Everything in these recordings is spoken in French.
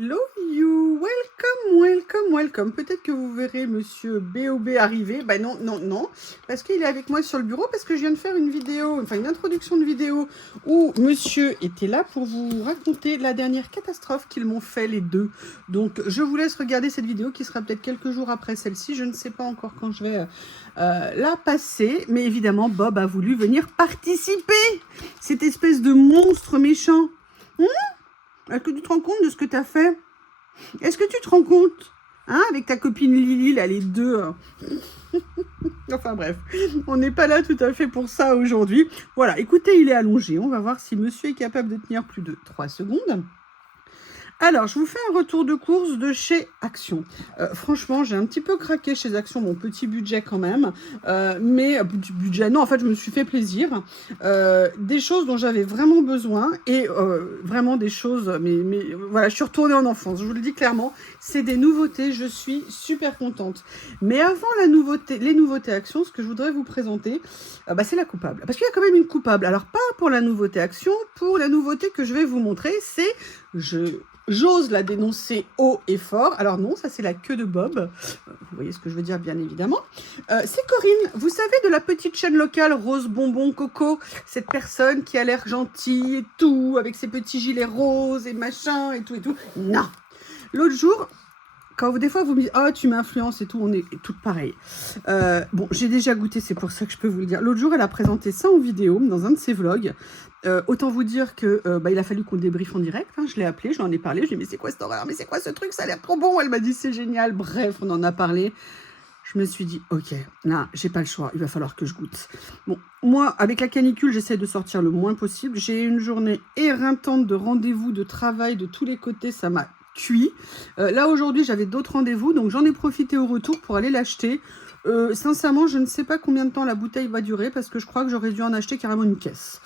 Hello you, welcome. Peut-être que vous verrez Monsieur BOB arriver. Bah non, parce qu'il est avec moi sur le bureau, parce que je viens de faire une vidéo, enfin une introduction de vidéo où Monsieur était là pour vous raconter la dernière catastrophe qu'ils m'ont fait les deux. Donc je vous laisse regarder cette vidéo qui sera peut-être quelques jours après celle-ci. Je ne sais pas encore quand je vais la passer, mais évidemment Bob a voulu venir participer. Cette espèce de monstre méchant. Est-ce que tu te rends compte de ce que tu as fait? Est-ce que tu te rends compte? Hein, avec ta copine Lily, là, les deux. Enfin bref, on n'est pas là tout à fait pour ça aujourd'hui. Voilà, écoutez, il est allongé. On va voir si monsieur est capable de tenir plus de 3 secondes. Alors, je vous fais un retour de course de chez Action. Franchement, j'ai un petit peu craqué chez Action, mon petit budget quand même. Mais petit budget, non, en fait, je me suis fait plaisir. Des choses dont j'avais vraiment besoin et vraiment des choses, mais voilà, je suis retournée en enfance. Je vous le dis clairement, c'est des nouveautés. Je suis super contente. Mais avant les nouveautés Action, ce que je voudrais vous présenter, c'est la coupable. Parce qu'il y a quand même une coupable. Alors, pas pour la nouveauté Action, pour la nouveauté que je vais vous montrer, c'est j'ose la dénoncer haut et fort. Alors non, ça c'est la queue de Bob. Vous voyez ce que je veux dire, bien évidemment. C'est Corinne. Vous savez, de la petite chaîne locale Rose Bonbon Coco, cette personne qui a l'air gentille et tout, avec ses petits gilets roses et machin et tout et tout. Non. L'autre jour, quand des fois vous me dites « Oh, tu m'influences et tout », on est toutes pareilles. Bon, j'ai déjà goûté, c'est pour ça que je peux vous le dire. L'autre jour, elle a présenté ça en vidéo, dans un de ses vlogs. Autant vous dire que il a fallu qu'on débriefe en direct. Hein. Je l'ai appelé, je lui en ai parlé. Je lui ai dit « Mais c'est quoi cette horreur? Mais c'est quoi ce truc? Ça a l'air trop bon !» Elle m'a dit « C'est génial !» Bref, on en a parlé. Je me suis dit « Ok, non, j'ai pas le choix. Il va falloir que je goûte. » Bon, moi, avec la canicule, j'essaie de sortir le moins possible. J'ai une journée éreintante de rendez-vous, de travail, de tous les côtés. Ça m'a cuit. Là, aujourd'hui, j'avais d'autres rendez-vous, donc j'en ai profité au retour pour aller l'acheter. Sincèrement, je ne sais pas combien de temps la bouteille va durer, parce que je crois que j'aurais dû en acheter carrément une caisse.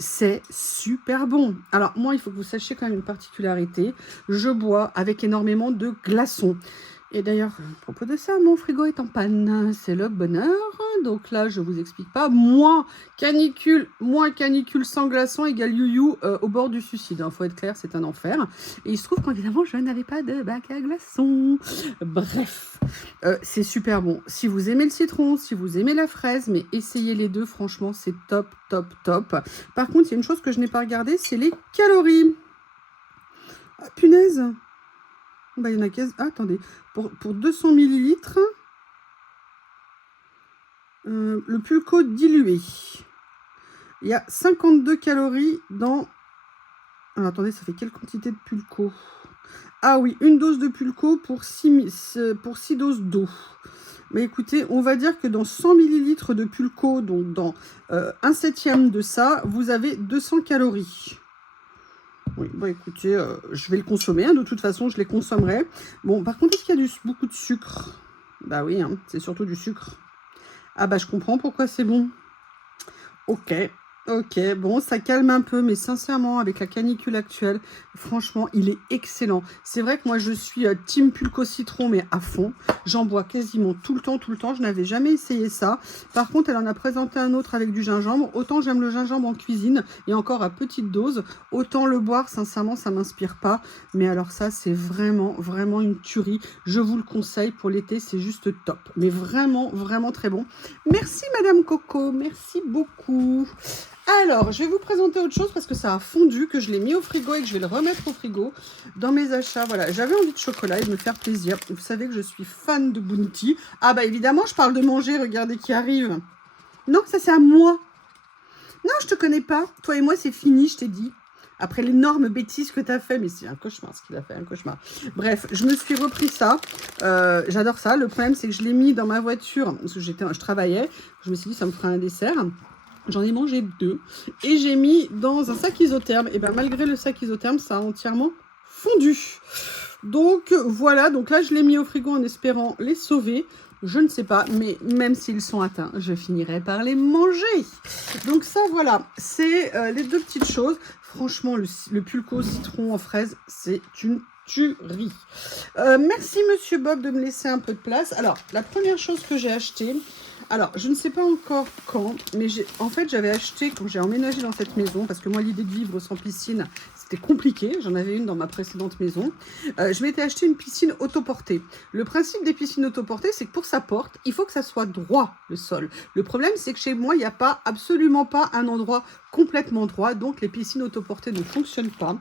C'est super bon. Alors, moi, il faut que vous sachiez quand même une particularité. Je bois avec énormément de glaçons. Et d'ailleurs, à propos de ça, mon frigo est en panne. C'est le bonheur. Donc là, je vous explique pas. Moins canicule sans glaçons égale you au bord du suicide. Faut être clair, c'est un enfer. Et il se trouve qu'évidemment, je n'avais pas de bac à glaçons. Bref, c'est super bon. Si vous aimez le citron, si vous aimez la fraise, mais essayez les deux, franchement, c'est top. Par contre, il y a une chose que je n'ai pas regardée, c'est les calories. Ah, punaise! Il y en a 15. Ah, attendez. Pour 200 ml, le pulco dilué. Il y a 52 calories dans... Alors, attendez, ça fait quelle quantité de pulco? Ah oui, une dose de pulco pour 6 doses d'eau. Mais écoutez, on va dire que dans 100 ml de pulco, donc dans 1/7 de ça, vous avez 200 calories. Oui, bon écoutez, je vais le consommer, hein, de toute façon je les consommerai. Bon, par contre, est-ce qu'il y a beaucoup de sucre? Bah oui, hein, c'est surtout du sucre. Ah bah je comprends pourquoi c'est bon. Ok, bon, ça calme un peu, mais sincèrement, avec la canicule actuelle, franchement, il est excellent. C'est vrai que moi, je suis team pulco citron, mais à fond. J'en bois quasiment tout le temps. Je n'avais jamais essayé ça. Par contre, elle en a présenté un autre avec du gingembre. Autant j'aime le gingembre en cuisine, et encore à petite dose. Autant le boire, sincèrement, ça m'inspire pas. Mais alors ça, c'est vraiment une tuerie. Je vous le conseille pour l'été, c'est juste top. Mais vraiment très bon. Merci, Madame Coco. Merci beaucoup. Alors, je vais vous présenter autre chose parce que ça a fondu, que je l'ai mis au frigo et que je vais le remettre au frigo dans mes achats. Voilà, j'avais envie de chocolat et de me faire plaisir. Vous savez que je suis fan de Bounty. Ah bah évidemment, je parle de manger, regardez qui arrive. Non, ça c'est à moi. Non, je te connais pas. Toi et moi, c'est fini, je t'ai dit. Après l'énorme bêtise que tu as fait, mais c'est un cauchemar ce qu'il a fait, un cauchemar. Bref, je me suis repris ça. J'adore ça. Le problème, c'est que je l'ai mis dans ma voiture parce que je travaillais. Je me suis dit, ça me fera un dessert. J'en ai mangé 2 et j'ai mis dans un sac isotherme. Et bien malgré le sac isotherme, ça a entièrement fondu. Donc voilà, donc là je l'ai mis au frigo en espérant les sauver. Je ne sais pas, mais même s'ils sont atteints, je finirai par les manger. Donc ça voilà, c'est les deux petites choses. Franchement, le pulco citron en fraise, c'est une tuerie. Merci Monsieur Bob de me laisser un peu de place. Alors, la première chose que j'ai achetée, alors je ne sais pas encore quand, mais en fait j'avais acheté, quand j'ai emménagé dans cette maison, parce que moi l'idée de vivre sans piscine, c'était compliqué. J'en avais une dans ma précédente maison. Je m'étais acheté une piscine autoportée. Le principe des piscines autoportées, c'est que pour sa porte, il faut que ça soit droit, le sol. Le problème, c'est que chez moi, il n'y a pas, absolument pas un endroit complètement droit. Donc, les piscines autoportées ne fonctionnent pas.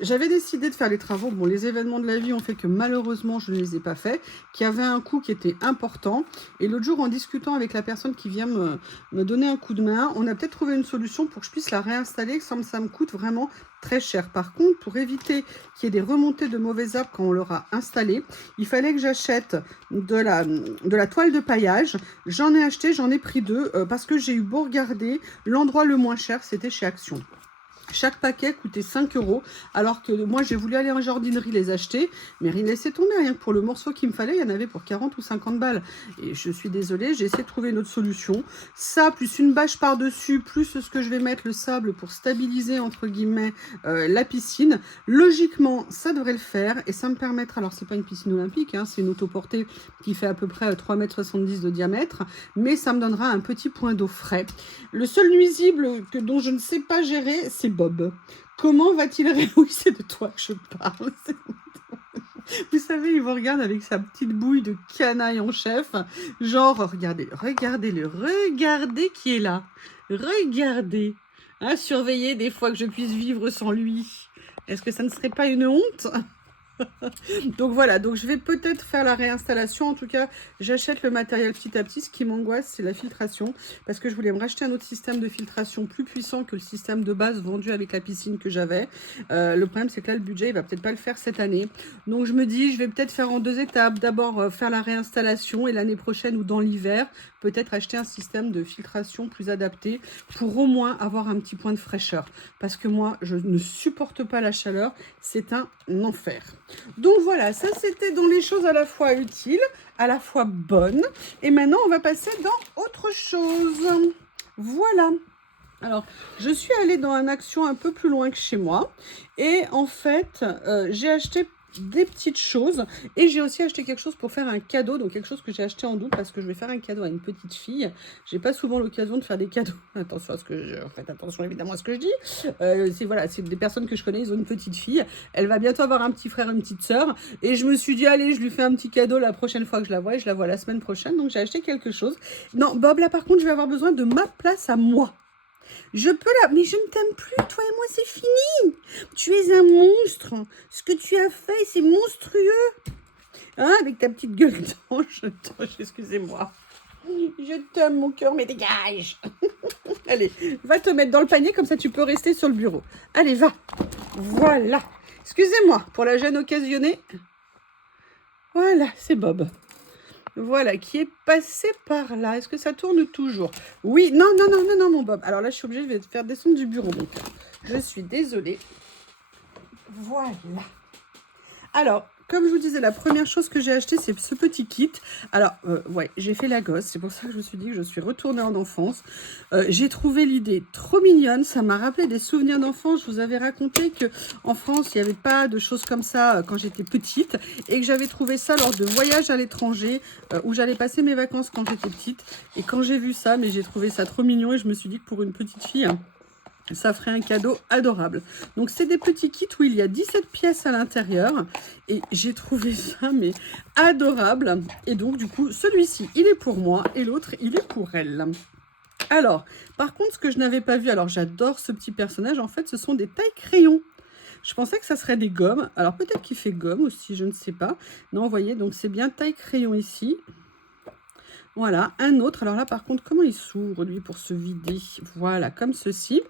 J'avais décidé de faire les travaux. Bon, les événements de la vie ont fait que malheureusement, je ne les ai pas faits, qui avait un coût qui était important. Et l'autre jour, en discutant avec la personne qui vient me donner un coup de main, on a peut-être trouvé une solution pour que je puisse la réinstaller sans que ça me coûte vraiment très cher. Par contre, pour éviter qu'il y ait des remontées de mauvaises herbes quand on l'aura installé, il fallait que j'achète de la toile de paillage. J'en ai acheté, j'en ai pris 2 parce que j'ai eu beau regarder, l'endroit le moins cher, c'était chez Action. Chaque paquet coûtait 5 €, alors que moi, j'ai voulu aller en jardinerie les acheter, mais rien laissé tomber, rien que pour le morceau qu'il me fallait, il y en avait pour 40 ou 50 balles. Et je suis désolée, j'ai essayé de trouver une autre solution. Ça, plus une bâche par-dessus, plus ce que je vais mettre, le sable, pour stabiliser, entre guillemets, la piscine. Logiquement, ça devrait le faire, et ça me permettra, alors c'est pas une piscine olympique, hein, c'est une autoportée qui fait à peu près 3,70 m de diamètre, mais ça me donnera un petit point d'eau frais. Le seul nuisible dont je ne sais pas gérer, c'est Bob. Comment va-t-il réagir? C'est de toi que je parle. Vous savez, il vous regarde avec sa petite bouille de canaille en chef. Genre, regardez, regardez-le, regardez qui est là. Regardez. Hein, surveillez des fois que je puisse vivre sans lui. Est-ce que ça ne serait pas une honte? Donc voilà, donc je vais peut-être faire la réinstallation. En tout cas, j'achète le matériel petit à petit. Ce qui m'angoisse, c'est la filtration, parce que je voulais me racheter un autre système de filtration plus puissant que le système de base vendu avec la piscine que j'avais. Le problème, c'est que là, le budget, il va peut-être pas le faire cette année. Donc je me dis, je vais peut-être faire en 2 étapes. D'abord, faire la réinstallation, et l'année prochaine ou dans l'hiver, peut-être acheter un système de filtration plus adapté pour au moins avoir un petit point de fraîcheur. Parce que moi, je ne supporte pas la chaleur. C'est un enfer. Donc voilà, ça c'était dans les choses à la fois utiles, à la fois bonnes. Et maintenant, on va passer dans autre chose. Voilà. Alors, je suis allée dans une action un peu plus loin que chez moi. Et en fait, j'ai acheté des petites choses. Et j'ai aussi acheté quelque chose pour faire un cadeau. Donc, quelque chose que j'ai acheté en double parce que je vais faire un cadeau à une petite fille. J'ai pas souvent l'occasion de faire des cadeaux. Attention à ce que je... Faites attention évidemment à ce que je dis. Voilà, c'est des personnes que je connais, ils ont une petite fille. Elle va bientôt avoir un petit frère, une petite sœur. Et je me suis dit, allez, je lui fais un petit cadeau la prochaine fois que je la vois. Et je la vois la semaine prochaine. Donc, j'ai acheté quelque chose. Non, Bob, là, par contre, je vais avoir besoin de ma place à moi. Je peux la... Mais je ne t'aime plus, toi et moi, c'est fini. Tu es un monstre. Ce que tu as fait, c'est monstrueux. Hein, avec ta petite gueule d'ange. Excusez-moi. Je t'aime, mon cœur, mais dégage. Allez, va te mettre dans le panier, comme ça tu peux rester sur le bureau. Allez, va. Voilà. Excusez-moi pour la gêne occasionnée. Voilà, c'est Bob. Voilà, qui est passé par là. Est-ce que ça tourne toujours? Oui, non, non, non, non, non, mon Bob. Alors là, je suis obligée de te faire descendre du bureau, mon cœur. Je suis désolée. Voilà. Alors, comme je vous disais, la première chose que j'ai acheté, c'est ce petit kit. Alors, ouais, j'ai fait la gosse. C'est pour ça que je me suis dit que je suis retournée en enfance. J'ai trouvé l'idée trop mignonne. Ça m'a rappelé des souvenirs d'enfance. Je vous avais raconté qu'en France, il n'y avait pas de choses comme ça quand j'étais petite. Et que j'avais trouvé ça lors de voyages à l'étranger où j'allais passer mes vacances quand j'étais petite. Et quand j'ai vu ça, mais j'ai trouvé ça trop mignon. Et je me suis dit que pour une petite fille... ça ferait un cadeau adorable. Donc, c'est des petits kits où il y a 17 pièces à l'intérieur. Et j'ai trouvé ça, mais adorable. Et donc, du coup, celui-ci, il est pour moi. Et l'autre, il est pour elle. Alors, par contre, ce que je n'avais pas vu... Alors, j'adore ce petit personnage. En fait, ce sont des tailles-crayons. Je pensais que ça serait des gommes. Alors, peut-être qu'il fait gomme aussi, je ne sais pas. Non, vous voyez, donc c'est bien taille-crayon ici. Voilà, un autre. Alors là, par contre, comment il s'ouvre, lui, pour se vider? Voilà, comme ceci.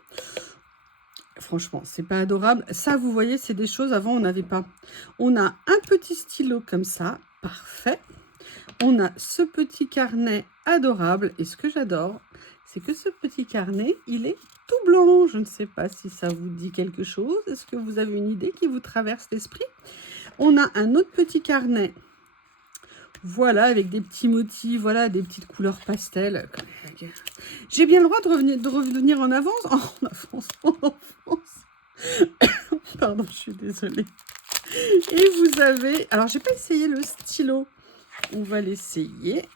Franchement, c'est pas adorable. Ça, vous voyez, c'est des choses, avant, on n'avait pas. On a un petit stylo comme ça, parfait. On a ce petit carnet adorable. Et ce que j'adore, c'est que ce petit carnet, il est tout blanc. Je ne sais pas si ça vous dit quelque chose. Est-ce que vous avez une idée qui vous traverse l'esprit? On a un autre petit carnet. Voilà, avec des petits motifs, voilà, des petites couleurs pastel. J'ai bien le droit de revenir en avance, en avance, en enfance. Pardon, je suis désolée. Et vous avez... Alors, j'ai pas essayé le stylo. On va l'essayer.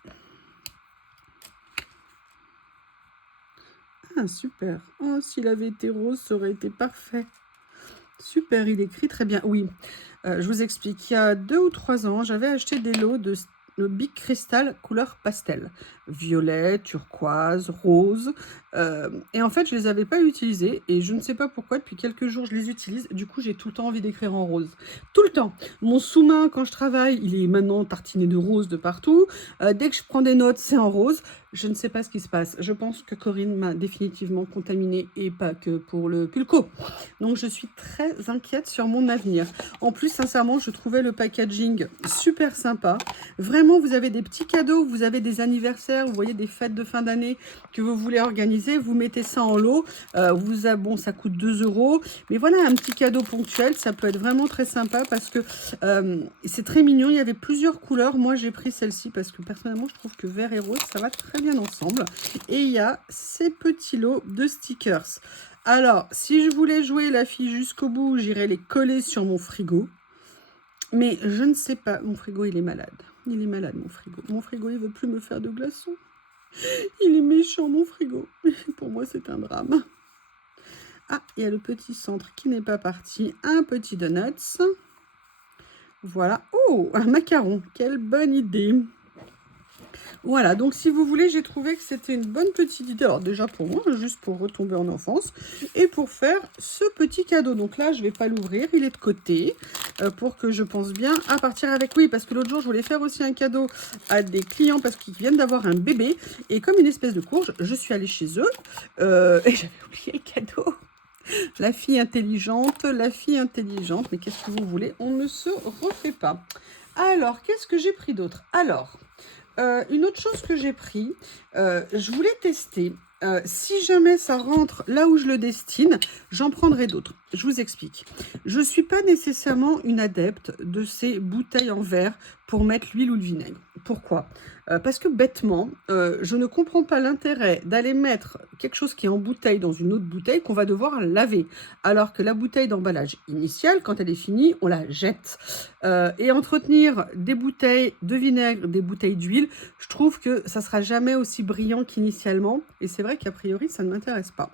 Ah, super. Oh, s'il avait été rose, ça aurait été parfait. Super, il écrit très bien. Oui, je vous explique. Il y a 2 ou 3 ans, j'avais acheté des lots de le Bic Cristal couleur pastel. Violet, turquoise, rose. Et en fait, je les avais pas utilisés. Et je ne sais pas pourquoi, depuis quelques jours, je les utilise. Du coup, j'ai tout le temps envie d'écrire en rose. Tout le temps. Mon sous-main, quand je travaille, il est maintenant tartiné de rose de partout. Dès que je prends des notes, c'est en rose. Je ne sais pas ce qui se passe. Je pense que Corinne m'a définitivement contaminée et pas que pour le pulco. Donc, je suis très inquiète sur mon avenir. En plus, sincèrement, je trouvais le packaging super sympa. Vraiment, vous avez des petits cadeaux, vous avez des anniversaires, vous voyez des fêtes de fin d'année que vous voulez organiser, vous mettez ça en lot. Bon, ça coûte 2 €. Mais voilà, un petit cadeau ponctuel, ça peut être vraiment très sympa parce que c'est très mignon. Il y avait plusieurs couleurs. Moi, j'ai pris celle-ci parce que personnellement, je trouve que vert et rose, ça va très bien ensemble. Et il y a ces petits lots de stickers. Alors, si je voulais jouer la fille jusqu'au bout, j'irais les coller sur mon frigo. Mais je ne sais pas, mon frigo, il est malade. Il est malade, mon frigo. Mon frigo, il veut plus me faire de glaçons. Il est méchant, mon frigo. Pour moi, c'est un drame. Ah, il y a le petit centre qui n'est pas parti. Un petit donuts. Voilà. Oh, un macaron. Quelle bonne idée. Voilà, donc si vous voulez, j'ai trouvé que c'était une bonne petite idée. Alors déjà pour moi, juste pour retomber en enfance et pour faire ce petit cadeau. Donc là, je ne vais pas l'ouvrir, il est de côté pour que je pense bien à partir avec. Oui, parce que l'autre jour, je voulais faire aussi un cadeau à des clients parce qu'ils viennent d'avoir un bébé. Et comme une espèce de courge, je suis allée chez eux et j'avais oublié le cadeau. La fille intelligente, mais qu'est-ce que vous voulez? On ne se refait pas. Alors, qu'est-ce que j'ai pris d'autre? Alors... une autre chose que j'ai pris, je voulais tester. Si jamais ça rentre là où je le destine, j'en prendrai d'autres. Je vous explique. Je ne suis pas nécessairement une adepte de ces bouteilles en verre pour mettre l'huile ou le vinaigre. Pourquoi? Parce que bêtement, je ne comprends pas l'intérêt d'aller mettre quelque chose qui est en bouteille dans une autre bouteille qu'on va devoir laver. Alors que la bouteille d'emballage initiale, quand elle est finie, on la jette. Et entretenir des bouteilles de vinaigre, des bouteilles d'huile, je trouve que ça ne sera jamais aussi brillant qu'initialement. Et c'est vrai qu'a priori, ça ne m'intéresse pas.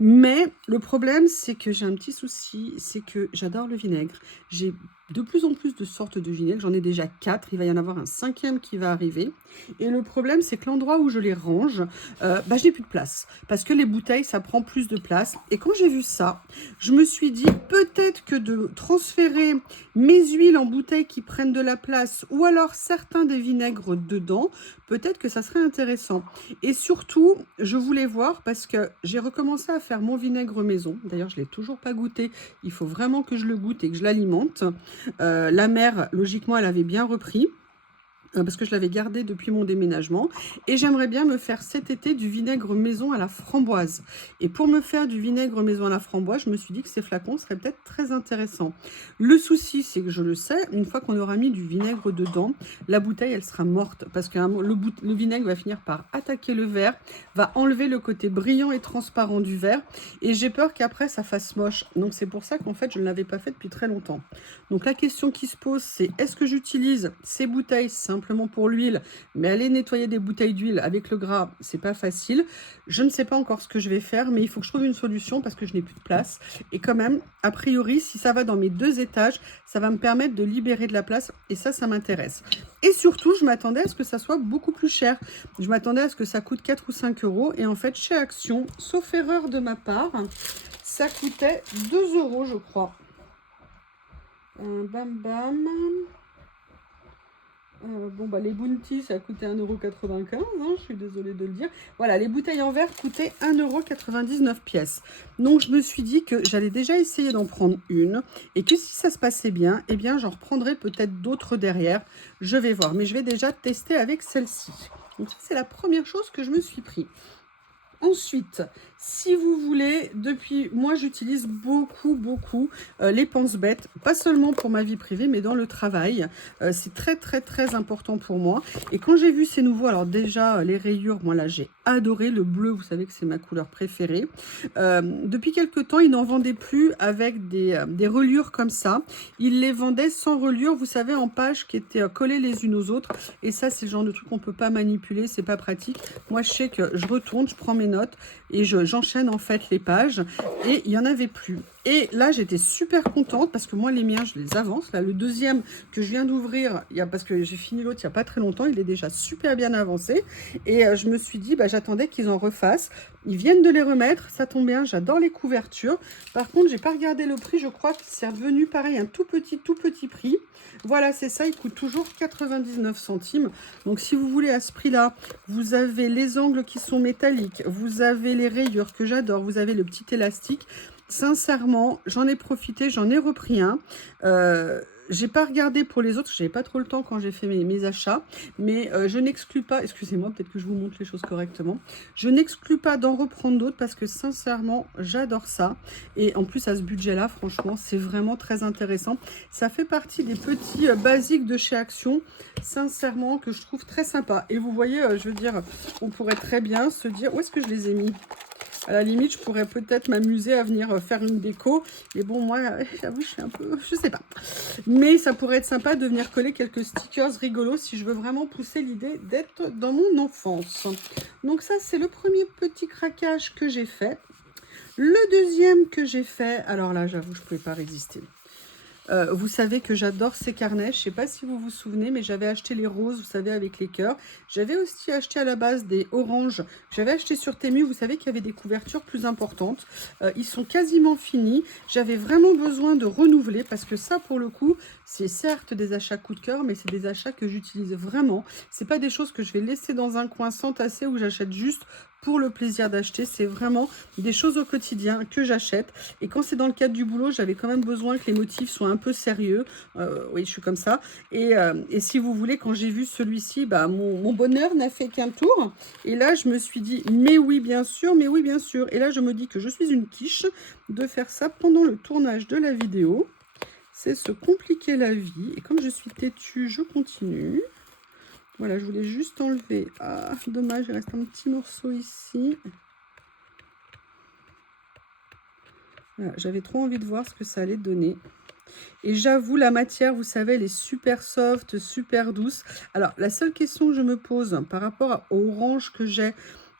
Mais le problème, c'est que j'ai un petit souci, c'est que j'adore le vinaigre. J'ai de plus en plus de sortes de vinaigre. J'en ai déjà 4. Il va y en avoir un 5e qui va arriver. Et le problème, c'est que l'endroit où je les range, je n'ai plus de place. Parce que les bouteilles, ça prend plus de place. Et quand j'ai vu ça, je me suis dit peut-être que de transférer mes huiles en bouteilles qui prennent de la place ou alors certains des vinaigres dedans, peut-être que ça serait intéressant. Et surtout, je voulais voir parce que j'ai recommencé à faire mon vinaigre maison. D'ailleurs, je ne l'ai toujours pas goûté. Il faut vraiment que je le goûte et que je l'alimente. La mère, logiquement, elle avait bien repris. Parce que je l'avais gardé depuis mon déménagement. Et j'aimerais bien me faire cet été du vinaigre maison à la framboise. Et pour me faire du vinaigre maison à la framboise, je me suis dit que ces flacons seraient peut-être très intéressants. Le souci, c'est que je le sais, une fois qu'on aura mis du vinaigre dedans, la bouteille, elle sera morte. Parce que le vinaigre va finir par attaquer le verre, va enlever le côté brillant et transparent du verre. Et j'ai peur qu'après, ça fasse moche. Donc c'est pour ça qu'en fait, je ne l'avais pas fait depuis très longtemps. Donc la question qui se pose, c'est est-ce que j'utilise ces bouteilles simplement pour l'huile, mais aller nettoyer des bouteilles d'huile avec le gras, c'est pas facile. Je ne sais pas encore ce que je vais faire, mais il faut que je trouve une solution parce que je n'ai plus de place. Et quand même, a priori, si ça va dans mes 2 étages, ça va me permettre de libérer de la place et ça m'intéresse. Et surtout, je m'attendais à ce que ça soit beaucoup plus cher. Je m'attendais à ce que ça coûte 4 ou 5 € et en fait, chez Action, sauf erreur de ma part, ça coûtait 2 € je crois. Bam bam. Les Bounty, ça coûtait 1,95 €, hein, je suis désolée de le dire. Voilà, les bouteilles en verre coûtaient 1,99 € pièce. Donc, je me suis dit que j'allais déjà essayer d'en prendre une et que si ça se passait bien, eh bien, j'en reprendrai peut-être d'autres derrière. Je vais voir, mais je vais déjà tester avec celle-ci. Donc, ça, c'est la première chose que je me suis pris. Ensuite, si vous voulez, moi j'utilise beaucoup les pense-bêtes, pas seulement pour ma vie privée, mais dans le travail. C'est très important pour moi. Et quand j'ai vu ces nouveaux, alors déjà les rayures, moi là j'ai adoré le bleu, vous savez que c'est ma couleur préférée. Depuis quelques temps, ils n'en vendaient plus avec des reliures comme ça. Ils les vendaient sans reliure, vous savez, en pages qui étaient collées les unes aux autres. Et ça, c'est le genre de truc qu'on ne peut pas manipuler, c'est pas pratique. Moi, je sais que je retourne, je prends mes notes et j'enchaîne en fait les pages et il n'y en avait plus. Et là, j'étais super contente parce que moi, les miens, je les avance. Là, le deuxième que je viens d'ouvrir, parce que j'ai fini l'autre il n'y a pas très longtemps, il est déjà super bien avancé. Et je me suis dit, bah, j'attendais qu'ils en refassent. Ils viennent de les remettre, ça tombe bien, j'adore les couvertures. Par contre, j'ai pas regardé le prix, je crois que c'est revenu pareil, un tout petit prix. Voilà, c'est ça, il coûte toujours 99 centimes. Donc, si vous voulez à ce prix-là, vous avez les angles qui sont métalliques, vous avez les rayures que j'adore, vous avez le petit élastique. Sincèrement, j'en ai profité, j'en ai repris un. J'ai pas regardé pour les autres, j'avais pas trop le temps quand j'ai fait mes achats, mais je n'exclus pas, excusez-moi, peut-être que je vous montre les choses correctement, je n'exclus pas d'en reprendre d'autres parce que sincèrement, j'adore ça. Et en plus, à ce budget-là, franchement, c'est vraiment très intéressant. Ça fait partie des petits basiques de chez Action, sincèrement, que je trouve très sympa. Et vous voyez, je veux dire, on pourrait très bien se dire, où est-ce que je les ai mis ? À la limite, je pourrais peut-être m'amuser à venir faire une déco. Mais bon, moi, j'avoue, je suis un peu... Je sais pas. Mais ça pourrait être sympa de venir coller quelques stickers rigolos si je veux vraiment pousser l'idée d'être dans mon enfance. Donc ça, c'est le premier petit craquage que j'ai fait. Le deuxième que j'ai fait... Alors là, j'avoue, je ne pouvais pas résister. Vous savez que j'adore ces carnets, je ne sais pas si vous vous souvenez, mais j'avais acheté les roses, vous savez, avec les cœurs. J'avais aussi acheté à la base des oranges, j'avais acheté sur Temu, vous savez qu'il y avait des couvertures plus importantes. Ils sont quasiment finis, j'avais vraiment besoin de renouveler, parce que ça, pour le coup, c'est certes des achats coup de cœur, mais c'est des achats que j'utilise vraiment. Ce n'est pas des choses que je vais laisser dans un coin sans tasser, où j'achète juste pour le plaisir d'acheter. C'est vraiment des choses au quotidien que j'achète. Et quand c'est dans le cadre du boulot, j'avais quand même besoin que les motifs soient un peu sérieux. Oui, je suis comme ça. Et si vous voulez, quand j'ai vu celui-ci, bah, mon bonheur n'a fait qu'un tour. Et là, je me suis dit, mais oui, bien sûr, mais oui, bien sûr. Et là, je me dis que je suis une quiche de faire ça pendant le tournage de la vidéo. C'est se compliquer la vie. Et comme je suis têtue, je continue. Voilà, je voulais juste enlever. Ah, dommage, il reste un petit morceau ici. Voilà, j'avais trop envie de voir ce que ça allait donner. Et j'avoue, la matière, vous savez, elle est super soft, super douce. Alors, la seule question que je me pose par rapport au orange que j'ai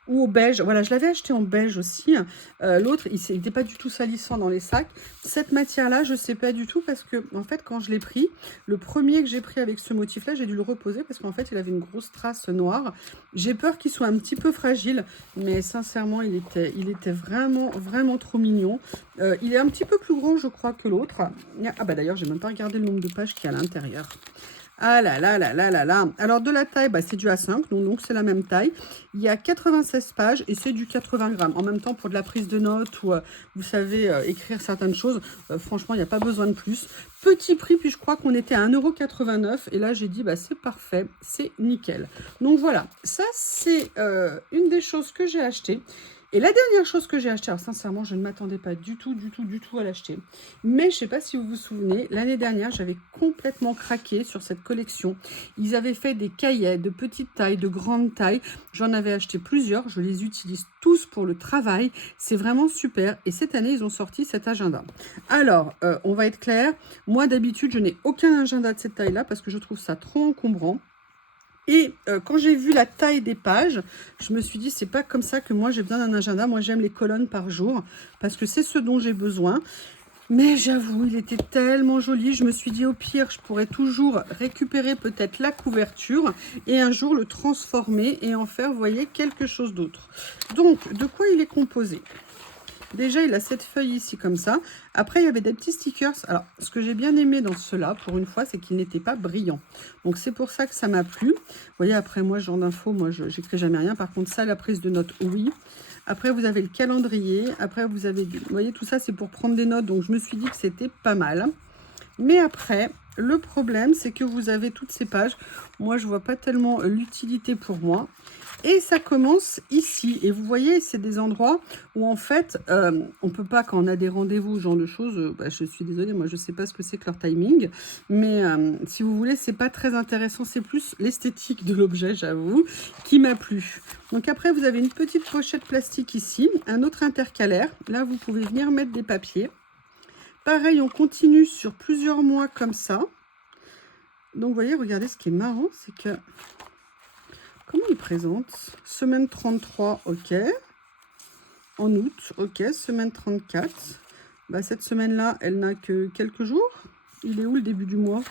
ou au beige, voilà, je l'avais acheté en beige aussi. L'autre, il n'était pas du tout salissant dans les sacs. Cette matière-là, je ne sais pas du tout parce que, en fait, quand je l'ai pris, le premier que j'ai pris avec ce motif-là, j'ai dû le reposer parce qu'en fait, il avait une grosse trace noire. J'ai peur qu'il soit un petit peu fragile, mais sincèrement, il était vraiment, vraiment trop mignon. Il est un petit peu plus grand, je crois, que l'autre. Ah bah d'ailleurs, j'ai même pas regardé le nombre de pages qu'il y a à l'intérieur. Ah là là là là là là. Alors de la taille, bah, c'est du A5, donc c'est la même taille. Il y a 96 pages et c'est du 80 grammes. En même temps, pour de la prise de notes ou vous savez écrire certaines choses, franchement, il n'y a pas besoin de plus. Petit prix, puis je crois qu'on était à 1,89 € et là j'ai dit bah c'est parfait, c'est nickel. Donc voilà, ça c'est une des choses que j'ai achetées. Et la dernière chose que j'ai achetée, alors sincèrement, je ne m'attendais pas du tout à l'acheter. Mais je ne sais pas si vous vous souvenez, l'année dernière, j'avais complètement craqué sur cette collection. Ils avaient fait des cahiers de petite taille, de grande taille. J'en avais acheté plusieurs, je les utilise tous pour le travail. C'est vraiment super. Et cette année, ils ont sorti cet agenda. Alors, on va être clair. Moi, d'habitude, je n'ai aucun agenda de cette taille-là parce que je trouve ça trop encombrant. Et quand j'ai vu la taille des pages, je me suis dit, c'est pas comme ça que moi j'ai besoin d'un agenda. Moi, j'aime les colonnes par jour parce que c'est ce dont j'ai besoin. Mais j'avoue, il était tellement joli. Je me suis dit, au pire, je pourrais toujours récupérer peut-être la couverture et un jour le transformer et en faire, vous voyez, quelque chose d'autre. Donc, de quoi il est composé ? Déjà, il a cette feuille ici comme ça. Après, il y avait des petits stickers. Alors, ce que j'ai bien aimé dans ceux-là, pour une fois, c'est qu'ils n'étaient pas brillants. Donc, c'est pour ça que ça m'a plu. Vous voyez, après, moi, ce genre d'infos, moi, je n'écris jamais rien. Par contre, ça, la prise de notes, oui. Après, vous avez le calendrier. Après, vous avez... Vous voyez, tout ça, c'est pour prendre des notes. Donc, je me suis dit que c'était pas mal. Mais après, le problème, c'est que vous avez toutes ces pages. Moi, je vois pas tellement l'utilité pour moi. Et ça commence ici. Et vous voyez, c'est des endroits où, en fait, on ne peut pas, quand on a des rendez-vous, ce genre de choses, bah, je suis désolée, moi, je ne sais pas ce que c'est que leur timing. Mais si vous voulez, c'est pas très intéressant. C'est plus l'esthétique de l'objet, j'avoue, qui m'a plu. Donc après, vous avez une petite pochette plastique ici, un autre intercalaire. Là, vous pouvez venir mettre des papiers. Pareil, on continue sur plusieurs mois comme ça. Donc, vous voyez, regardez, ce qui est marrant, c'est que... Comment il présente? Semaine 33, ok. En août, ok. Semaine 34. Bah, cette semaine-là, elle n'a que quelques jours. Il est où le début du mois?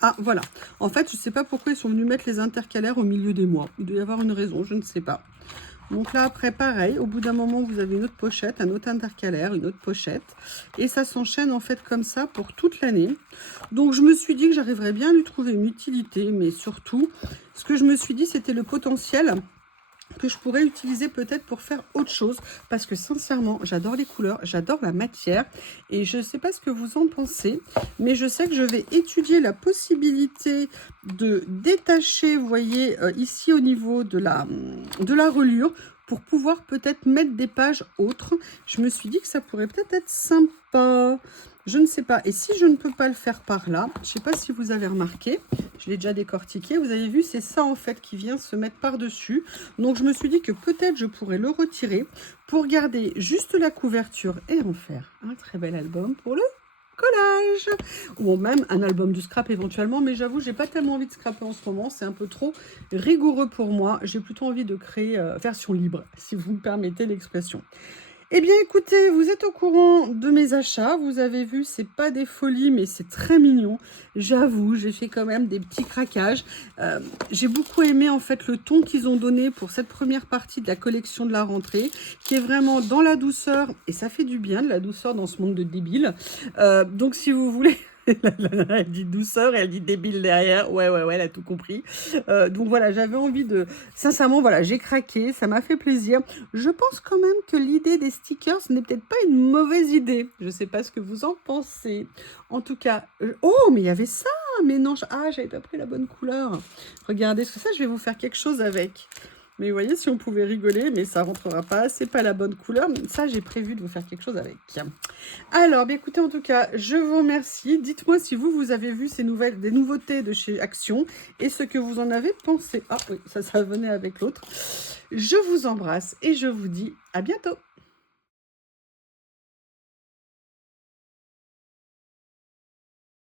Ah, voilà. En fait, je ne sais pas pourquoi ils sont venus mettre les intercalaires au milieu des mois. Il doit y avoir une raison, je ne sais pas. Donc là, après, pareil, au bout d'un moment, vous avez une autre pochette, un autre intercalaire, une autre pochette. Et ça s'enchaîne en fait comme ça pour toute l'année. Donc je me suis dit que j'arriverais bien à lui trouver une utilité. Mais surtout, ce que je me suis dit, c'était le potentiel que je pourrais utiliser peut-être pour faire autre chose, parce que sincèrement j'adore les couleurs, j'adore la matière, et je ne sais pas ce que vous en pensez, mais je sais que je vais étudier la possibilité de détacher, vous voyez, ici au niveau de la reliure, pour pouvoir peut-être mettre des pages autres. Je me suis dit que ça pourrait peut-être être sympa. Je ne sais pas. Et si je ne peux pas le faire par là, je ne sais pas si vous avez remarqué, je l'ai déjà décortiqué. Vous avez vu, c'est ça en fait qui vient se mettre par-dessus. Donc je me suis dit que peut-être je pourrais le retirer pour garder juste la couverture et en faire un très bel album pour le collage. Ou même un album du scrap éventuellement. Mais j'avoue, j'ai pas tellement envie de scraper en ce moment. C'est un peu trop rigoureux pour moi. J'ai plutôt envie de créer version libre, si vous me permettez l'expression. Eh bien, écoutez, vous êtes au courant de mes achats. Vous avez vu, c'est pas des folies, mais c'est très mignon. J'avoue, j'ai fait quand même des petits craquages. J'ai beaucoup aimé, en fait, le ton qu'ils ont donné pour cette première partie de la collection de la rentrée, qui est vraiment dans la douceur. Et ça fait du bien, de la douceur dans ce monde de débiles. Donc, si vous voulez... Elle dit douceur et elle dit débile derrière. Ouais, elle a tout compris. Donc voilà, j'avais envie de... Sincèrement, voilà, j'ai craqué, ça m'a fait plaisir. Je pense quand même que l'idée des stickers n'est peut-être pas une mauvaise idée. Je ne sais pas ce que vous en pensez. En tout cas... Oh, mais il y avait ça. Mais non, j'avais pas pris la bonne couleur. Regardez, parce que ça, je vais vous faire quelque chose avec. Mais vous voyez, si on pouvait rigoler, mais ça rentrera pas, c'est pas la bonne couleur. Mais ça, j'ai prévu de vous faire quelque chose avec. Alors, bien écoutez, en tout cas, je vous remercie. Dites-moi si vous avez vu ces des nouveautés de chez Action et ce que vous en avez pensé. Ah oui, ça venait avec l'autre. Je vous embrasse et je vous dis à bientôt.